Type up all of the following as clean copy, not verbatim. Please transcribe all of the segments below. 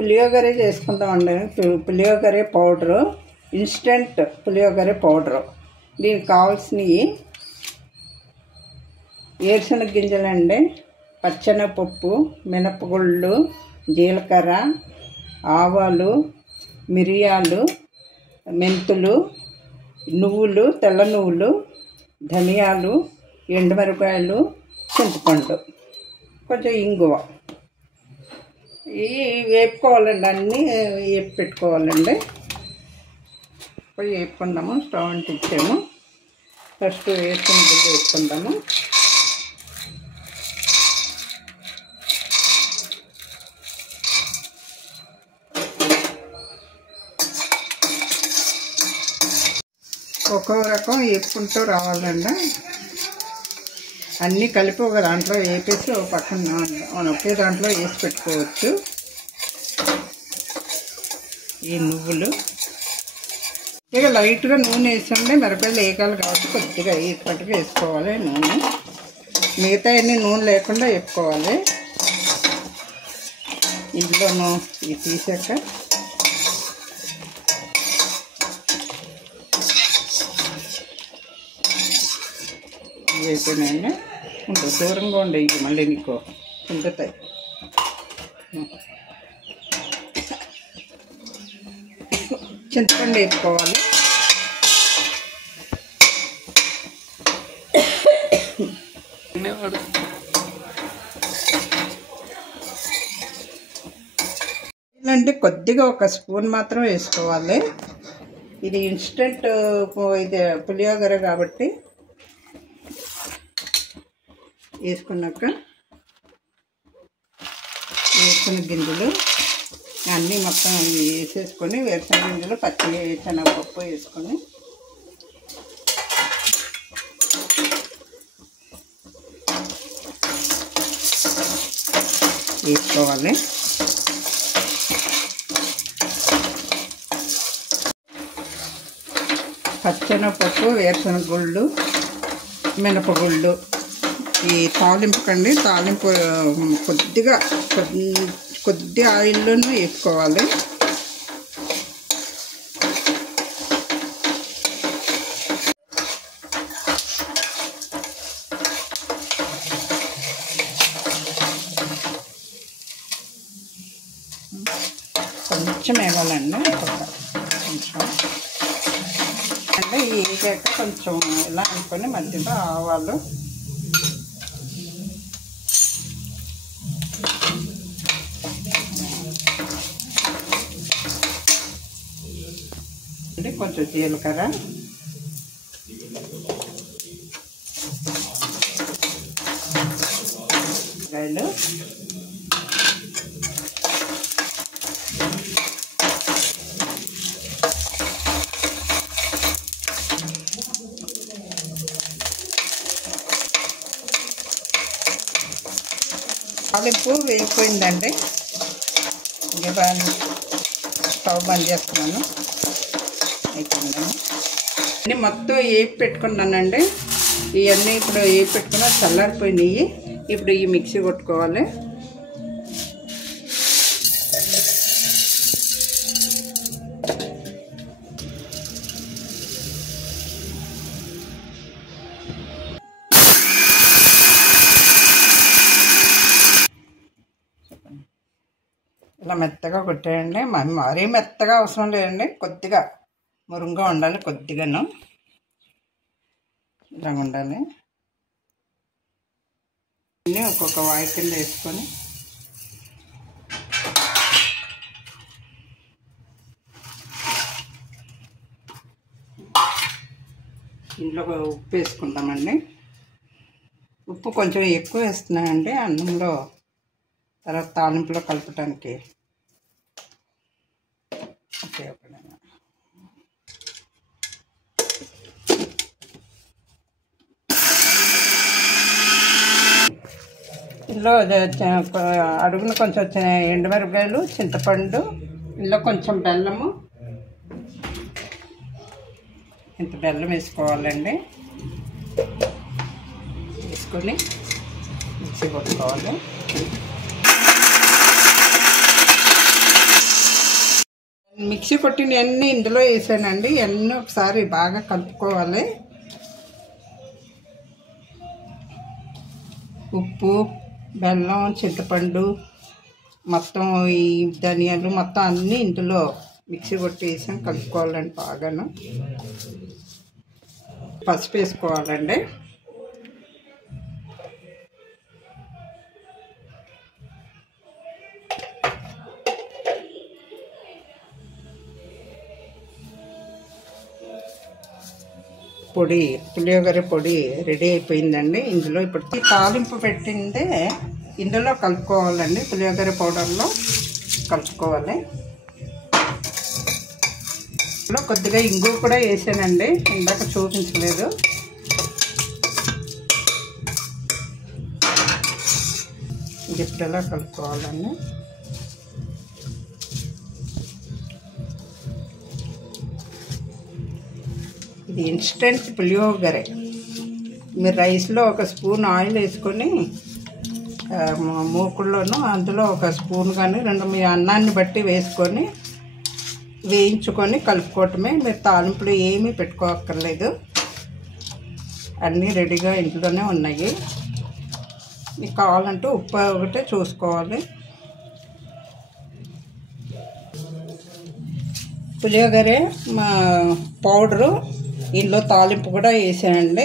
పులియోగరే చేసుకుందామండి. Puliyogare powder, instant puliyogare powder. దీనికి కావాల్సినవి వేరుశనగ గింజలండి, పచ్చెనగపప్పు, మినపగుళ్ళు, జీలకర్ర, ఆవాలు, మిరియాలు, మెంతులు, నువ్వులు, తెల్ల నువ్వులు, ధనియాలు, ఎండుమిరపకాయలు, చింతపండు, కొంచెం ఇంగువ. ఇవి వేపుకోవాలండి, అన్నీ వేపు పెట్టుకోవాలండి. పోయి వేపుకుందాము. స్టవ్ అంటించాము. ఫస్ట్ వేసుకుని గుడ్డు వేసుకుందాము. ఒక్కో రకం వేపుకుంటూ రావాలండి. అన్నీ కలిపి ఒక దాంట్లో వేపేసి ఒక పక్కన ఒకే దాంట్లో వేసి పెట్టుకోవచ్చు. ఈ నువ్వులు ఇక లైట్గా నూనె వేసండి. మిరపకాయలు వేగాలి కాబట్టి కొద్దిగా ఇప్పటిగా వేసుకోవాలి నూనె. మిగతా అన్ని నూనె లేకుండా వేపుకోవాలి. ఇందులోనూ ఇది తీసాక వేసినాయండి. ఉండు, దూరంగా ఉండే ఇవి మళ్ళీ నీకు ఉండుతాయి. చింతపండు వేసుకోవాలి. ఇలాంటి కొద్దిగా ఒక స్పూన్ మాత్రం వేసుకోవాలి. ఇది ఇన్స్టెంట్ ఇది పులియోగర కాబట్టి వేసుకున్నాక వేరుశనగ గింజలు అన్నీ మొత్తం వేసేసుకొని వేరుశనగ గింజలు, పచ్చి శనగపప్పు వేసుకొని వేసుకోవాలి. పచ్చెనగపప్పు, వేరుశనగ గుళ్ళు, మినపగుళ్ళు ఈ తాలింపుకండి. తాలింపు కొద్దిగా కొద్ది ఆయిల్లోనూ వేసుకోవాలి. కొంచెం వేయాలండి, కొంచెం అంటే వేగాక కొంచెం ఇలా అనుకొని మధ్యలో ఆవాలు, కొంచెం జీలకర్ర, కాయలు, తాలింపు వేగిపోయిందండి. ఇంకా స్టవ్ బంద్ చేస్తున్నాను. అయిపోయిందండి. అన్నీ మొత్తం వేపి పెట్టుకున్నానండి. ఇవన్నీ ఇప్పుడు వేపి పెట్టుకున్నా చల్లారిపోయినాయి. ఇప్పుడు ఈ మిక్సీ కొట్టుకోవాలి. ఇలా మెత్తగా కొట్టేయండి. మరీ మెత్తగా అవసరం లేదండి, కొద్దిగా మురుంగా ఉండాలి. కొద్దిగాను ఇలా ఉండాలి. అన్నీ ఒక్కొక్క వాయి కింద వేసుకొని ఇంట్లో ఉప్పు వేసుకుంటామండి. ఉప్పు కొంచెం ఎక్కువ వేస్తున్నానండి అన్నంలో, తర్వాత తాలింపులో కలపటానికి ఉపయోగపడేది. ఇందులో అడుగున కొంచెం ఎండుమిరపకాయలు, చింతపండు, ఇందులో కొంచెం బెల్లము, ఇంత బెల్లం వేసుకోవాలండి. వేసుకొని మిక్సీ కొట్టుకోవాలి. మిక్సీ కొట్టినవన్నీ ఇందులో వేసానండి. అన్నీ ఒకసారి బాగా కలుపుకోవాలి. ఉప్పు, బెల్లం, చింతపండు, మొత్తం ఈ ధనియాలు మొత్తం అన్నీ ఇందులో మిక్సీ కొట్టి వేసాం. కలుపుకోవాలండి బాగాను. పసుపు వేసుకోవాలండి. పొడి పులియోగర పొడి రెడీ అయిపోయిందండి. ఇందులో ఇప్పుడు తాలింపు పెట్టిందే ఇందులో కలుపుకోవాలండి. పులియోగర పౌడర్లో కలుపుకోవాలి. ఇందులో కొద్దిగా ఇంగు కూడా వేసానండి, ఇందాక చూపించలేదు. ఇది ఇప్పుడు ఎలా కలుపుకోవాలండి. ఇది ఇన్స్టెంట్ పులియోగరే. మీరు రైస్లో ఒక స్పూన్ ఆయిల్ వేసుకొని మూకుల్లోనూ అందులో ఒక స్పూన్ కానీ 2 మీ అన్నాన్ని బట్టి వేసుకొని వేయించుకొని కలుపుకోవటమే. మీరు తాలింపులు ఏమీ పెట్టుకోక్కర్లేదు. అన్నీ రెడీగా ఇంట్లోనే ఉన్నాయి. మీకు కావాలంటే ఉప్పు ఒకటే చూసుకోవాలి. పులియోగరే మా పౌడరు ఇందులో తాలింపు కూడా వేసానండి.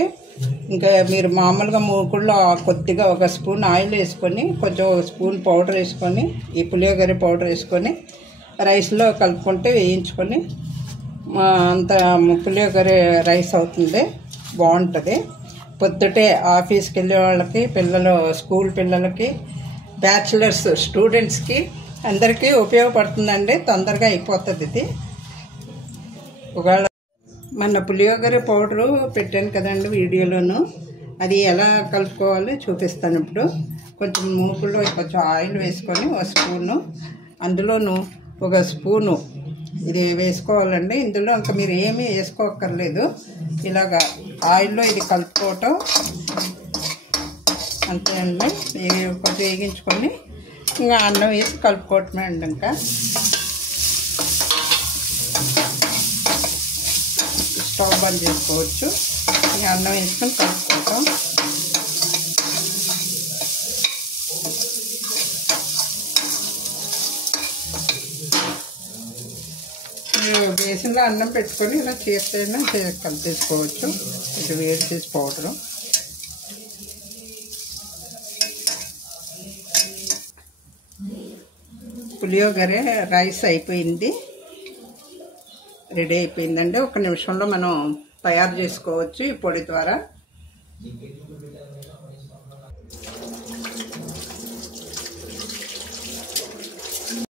ఇంకా మీరు మామూలుగా మూకుల్లో కొద్దిగా ఒక స్పూన్ ఆయిల్ వేసుకొని కొంచెం స్పూన్ పౌడర్ వేసుకొని ఈ పులియోగర పౌడర్ వేసుకొని రైస్లో కలుపుకుంటే వేయించుకొని అంత పులియోగర రైస్ అవుతుంది. బాగుంటుంది. పొద్దుటే ఆఫీస్కి వెళ్ళే వాళ్ళకి, స్కూల్ పిల్లలకి, బ్యాచిలర్స్ స్టూడెంట్స్కి అందరికీ ఉపయోగపడుతుందండి. తొందరగా అయిపోతుంది ఇది. ఒకవేళ మన పులియోగర పౌడరు పెట్టాను కదండి వీడియోలోను, అది ఎలా కలుపుకోవాలో చూపిస్తాను ఇప్పుడు. కొంచెం మూకుల్లో కొంచెం ఆయిల్ వేసుకొని ఒక స్పూను, అందులోను ఒక స్పూను ఇది వేసుకోవాలండి. ఇందులో ఇంకా మీరు ఏమీ వేసుకోక్కర్లేదు. ఇలాగా ఆయిల్లో ఇది కలుపుకోవటం అంతే అండి. కొంచెం వేగించుకొని ఇంకా అన్నం వేసి కలుపుకోవటమే అండి. ఇంకా స్టవ్ బంద్ చేసుకోవచ్చు. ఇంకా అన్నం వేసుకొని కలుపుకోవటం. బేసిన్లో అన్నం పెట్టుకొని ఇలా చేస్తేనే కలిపేసుకోవచ్చు. ఇది వేడి చేసి పౌడరు. పులియోగరే రైస్ అయిపోయింది, రెడీ అయిపోయిందండి. 1 నిమిషంలో మనం తయారు చేసుకోవచ్చు ఈ పొడి ద్వారా.